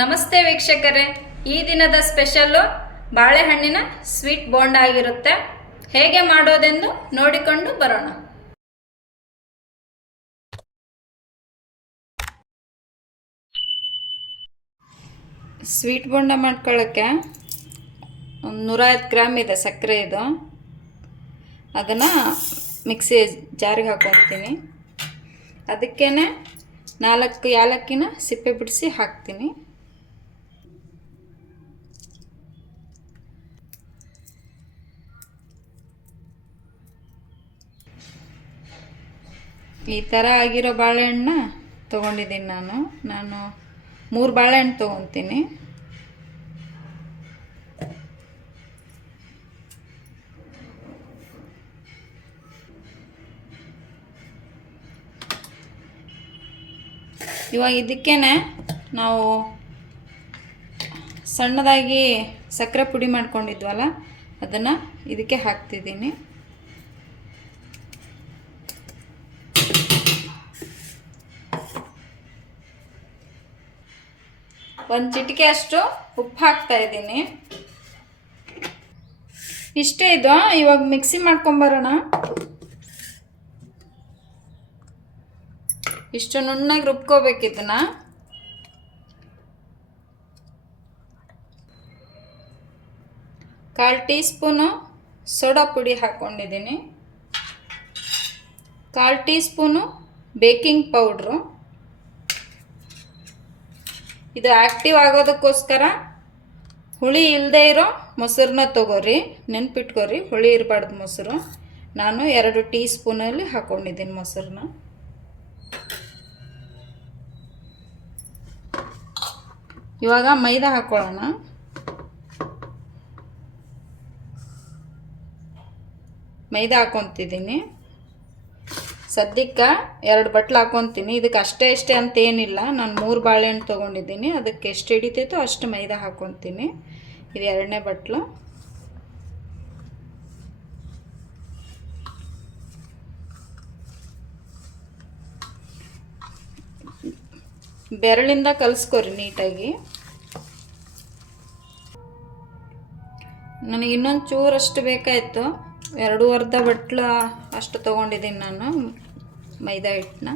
ನಮಸ್ತೆ ವೀಕ್ಷಕರೇ. ಈ ದಿನದ ಸ್ಪೆಷಲ್ಲು ಬಾಳೆಹಣ್ಣಿನ ಸ್ವೀಟ್ ಬೋಂಡ ಆಗಿರುತ್ತೆ. ಹೇಗೆ ಮಾಡೋದೆಂದು ನೋಡಿಕೊಂಡು ಬರೋಣ. ಸ್ವೀಟ್ ಬೋಂಡ ಮಾಡ್ಕೊಳ್ಳೋಕ್ಕೆ ಒಂದು ನೂರೈವತ್ತು ಗ್ರಾಮ್ ಇದೆ ಸಕ್ಕರೆ ಇದು. ಅದನ್ನು ಮಿಕ್ಸಿ ಜಾರಿಗೆ ಹಾಕೊತೀನಿ. ಅದಕ್ಕೇ ನಾಲ್ಕು ಯಾಲಕ್ಕಿನ ಸಿಪ್ಪೆ ಬಿಡಿಸಿ ಹಾಕ್ತೀನಿ. ಈ ಥರ ಆಗಿರೋ ಬಾಳೆಹಣ್ಣ ತೊಗೊಂಡಿದ್ದೀನಿ ನಾನು. ನಾನು ಮೂರು ಬಾಳೆಹಣ್ಣು ತೊಗೊತೀನಿ. ಇವಾಗ ಇದಕ್ಕೇ ನಾವು ಸಣ್ಣದಾಗಿ ಸಕ್ಕರೆ ಪುಡಿ ಮಾಡ್ಕೊಂಡಿದ್ವಲ್ಲ, ಅದನ್ನು ಇದಕ್ಕೆ ಹಾಕ್ತಿದ್ದೀನಿ. ಒಂದು ಚಿಟಿಕೆ ಅಷ್ಟು ಉಪ್ಪು ಹಾಕ್ತಾ ಇದ್ದೀನಿ. ಇಷ್ಟೇ ಇದು, ಇವಾಗ ಮಿಕ್ಸಿ ಮಾಡ್ಕೊಂಬರೋಣ ಇಷ್ಟು ನುಣ್ಣಾಗಿ ರುಬ್ಕೋಬೇಕು ಇದನ್ನ. ಕಾಲು ಟೀ ಸ್ಪೂನು ಸೋಡಾ ಪುಡಿ ಹಾಕ್ಕೊಂಡಿದ್ದೀನಿ ಕಾಲು ಟೀ ಸ್ಪೂನು ಬೇಕಿಂಗ್ ಪೌಡ್ರು. ಇದು ಆ್ಯಕ್ಟಿವ್ ಆಗೋದಕ್ಕೋಸ್ಕರ ಹುಳಿ ಇಲ್ಲದೆ ಇರೋ ಮೊಸರನ್ನ ತೊಗೋರಿ, ನೆನ್ಪಿಟ್ಕೋರಿ, ಹುಳಿ ಇರಬಾರ್ದು ಮೊಸರು. ನಾನು ಎರಡು ಟೀ ಸ್ಪೂನಲ್ಲಿ ಹಾಕ್ಕೊಂಡಿದ್ದೀನಿ ಮೊಸರನ್ನ. ಇವಾಗ ಮೈದಾ ಹಾಕ್ಕೊಳ್ಳೋಣ ಮೈದಾ ಹಾಕ್ಕೊತಿದ್ದೀನಿ. ಸದ್ಯಕ್ಕೆ ಎರಡು ಬಟ್ಲು ಹಾಕ್ಕೊತೀನಿ ಇದಕ್ಕೆ ಅಷ್ಟೇ ಅಷ್ಟೇ ಅಂತ ಏನಿಲ್ಲ. ನಾನು ಮೂರು ಬಾಳೆಹಣ್ಣು ತೊಗೊಂಡಿದ್ದೀನಿ. ಅದಕ್ಕೆ ಎಷ್ಟು ಹಿಡಿತೈತೋ ಅಷ್ಟು ಮೈದಾ ಹಾಕ್ಕೊತೀನಿ ಇದು ಎರಡನೇ ಬಟ್ಲು. ಬೆರಳಿಂದ ಕಲಿಸ್ಕೊರಿ ನೀಟಾಗಿ. ನನಗೆ ಇನ್ನೊಂದು ಚೂರಷ್ಟು ಬೇಕಾಯಿತು. ಎರಡೂವರ್ಧ ಬಟ್ಲು ಅಷ್ಟು ತೊಗೊಂಡಿದ್ದೀನಿ ನಾನು. ಮೈದಾ ಹಿಟ್ಟನ್ನ.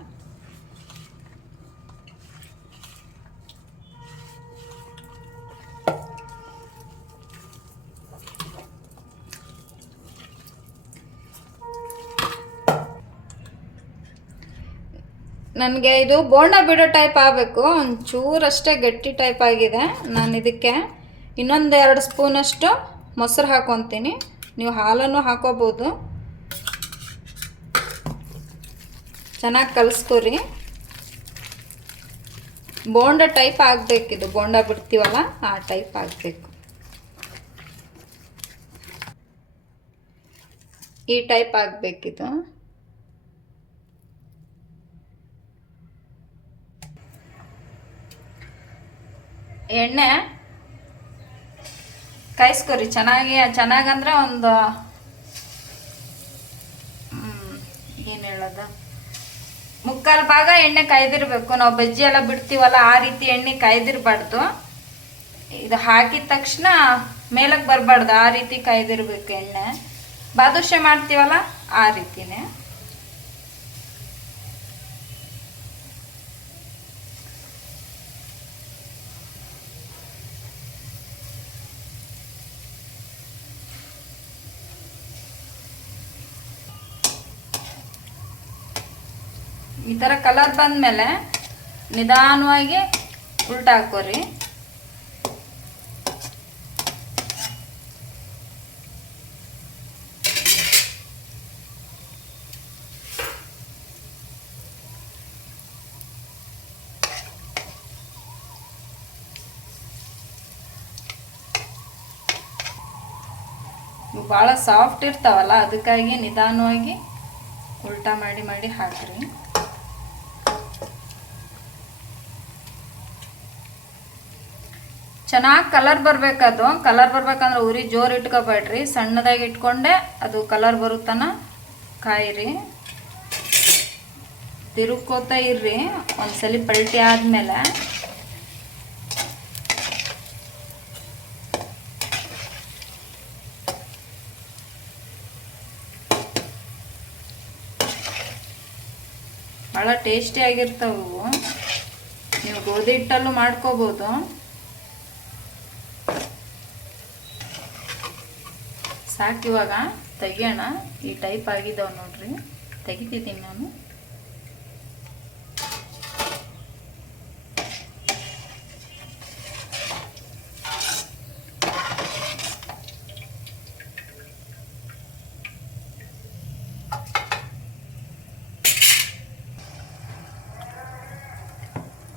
ನನಗೆ ಇದು ಬೋಂಡ ಬಿಡೋ ಟೈಪ್ ಆಗಬೇಕು. ಒಂಚೂರಷ್ಟೇ ಗಟ್ಟಿ ಟೈಪ್ ಆಗಿದೆ. ನಾನು ಇದಕ್ಕೆ ಇನ್ನೊಂದು ಎರಡು ಸ್ಪೂನಷ್ಟು ಮೊಸರು ಹಾಕೊತೀನಿ. ನೀವು ಹಾಲನ್ನು ಹಾಕೋಬೋದು. ಚೆನ್ನಾಗಿ ಕಲಿಸ್ಕೊರಿ ಬೋಂಡ ಟೈಪ್ ಆಗಬೇಕಿದು ಬೋಂಡ ಬಿಡ್ತೀವಲ್ಲ, ಆ ಟೈಪ್ ಆಗಬೇಕು. ಈ ಟೈಪ್ ಆಗಬೇಕಿದು. ಎಣ್ಣೆ ಕಾಯಿಸ್ಕೊರಿ. ಚೆನ್ನಾಗಿ, ಚೆನ್ನಾಗಂದ್ರೆ ಒಂದು ಏನು ಹೇಳೋದು? ಮುಕ್ಕಾಲು ಭಾಗ ಎಣ್ಣೆ ಕಾಯ್ದಿರ್ಬೇಕು. ನಾವು ಬಜ್ಜಿ ಎಲ್ಲ ಬಿಡ್ತೀವಲ್ಲ, ಆ ರೀತಿ ಎಣ್ಣೆ ಕಾಯ್ದಿರಬಾರ್ದು. ಇದು ಹಾಕಿದ ತಕ್ಷಣ ಮೇಲಕ್ಕೆ ಬರಬಾರ್ದು, ಆ ರೀತಿ ಕಾಯ್ದಿರ್ಬೇಕು ಎಣ್ಣೆ. ಬಾದುಷೆ ಮಾಡ್ತೀವಲ್ಲ, ಆ ರೀತಿನೇ. ಈ ಥರ ಕಲರ್ ಬಂದಮೇಲೆ ನಿಧಾನವಾಗಿ ಉಲ್ಟಾ ಹಾಕೋರಿ ಭಾಳ ಸಾಫ್ಟ್ ಇರ್ತಾವಲ್ಲ, ಅದಕ್ಕಾಗಿ ನಿಧಾನವಾಗಿ ಉಲ್ಟಾ ಮಾಡಿ ಮಾಡಿ ಹಾಕ್ರಿ. ಚೆನ್ನಾಗಿ ಕಲರ್ ಬರಬೇಕದು ಕಲರ್ ಬರಬೇಕಂದ್ರೆ ಉರಿ ಜೋರು ಇಟ್ಕೋಬೇಡ್ರಿ. ಸಣ್ಣದಾಗಿ ಇಟ್ಕೊಂಡೆ ಅದು ಕಲರ್ ಬರುತ್ತಾನ ಕಾಯಿರಿ. ತಿರುಕೋತಾ ಇರ್ರಿ. ಒಂದ್ಸಲಿ ಪಲ್ಟಿ ಆದಮೇಲೆ. ಭಾಳ ಟೇಸ್ಟಿಯಾಗಿರ್ತಾವೆ ನೀವು ಗೋಧಿ ಹಿಟ್ಟಲ್ಲೂ ಮಾಡ್ಕೋಬಹುದು ಸಾಕು ಇವಾಗ. ತೆಗಿಯೋಣ. ಈ ಟೈಪ್ ಆಗಿದ್ದಾವೆ ನೋಡ್ರಿ. ತೆಗಿತಿದ್ದೀನಿ ನಾನು.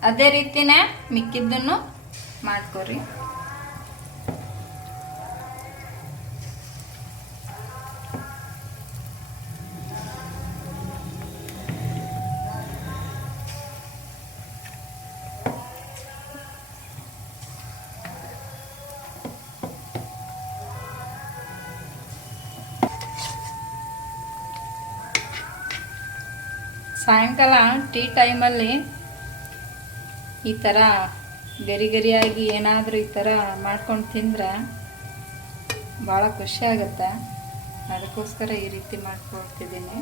ಅದೇ ರೀತಿನೇ ಮಿಕ್ಕಿದ್ದನ್ನು ಮಾಡ್ಕೊರಿ. ಸಾಯಂಕಾಲ ಟೀ ಟೈಮಲ್ಲಿ ಈ ಥರ ಗರಿ ಗರಿಯಾಗಿ ಏನಾದರೂ ಈ ಥರ ಮಾಡ್ಕೊಂಡು ತಿಂದ್ರೆ ಭಾಳ ಖುಷಿ ಆಗುತ್ತೆ. ಅದಕ್ಕೋಸ್ಕರ ಈ ರೀತಿ ಮಾಡ್ಕೊಳ್ತಿದ್ದೀನಿ.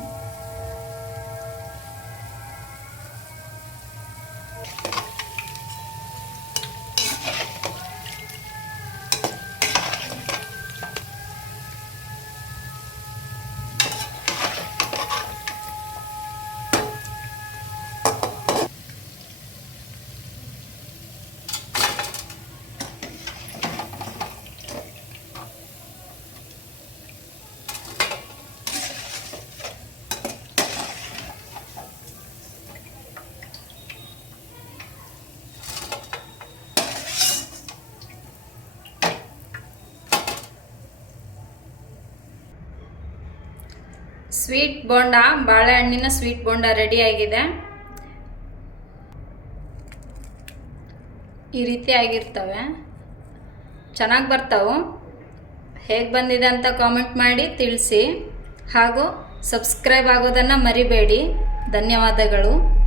ಸ್ವೀಟ್ ಬೋಂಡ ಬಾಳೆಹಣ್ಣಿನ ಸ್ವೀಟ್ ಬೋಂಡ ಆಗಿದೆ. ಈ ರೀತಿ ಆಗಿರ್ತವೆ. ಚೆನ್ನಾಗಿ ಬರ್ತಾವೆ. ಹೇಗೆ ಬಂದಿದೆ ಅಂತ ಕಾಮೆಂಟ್ ಮಾಡಿ, ತಿಳಿಸಿ. ಹಾಗೂ ಸಬ್ಸ್ಕ್ರೈಬ್ ಆಗೋದನ್ನು ಮರಿಬೇಡಿ. ಧನ್ಯವಾದಗಳು.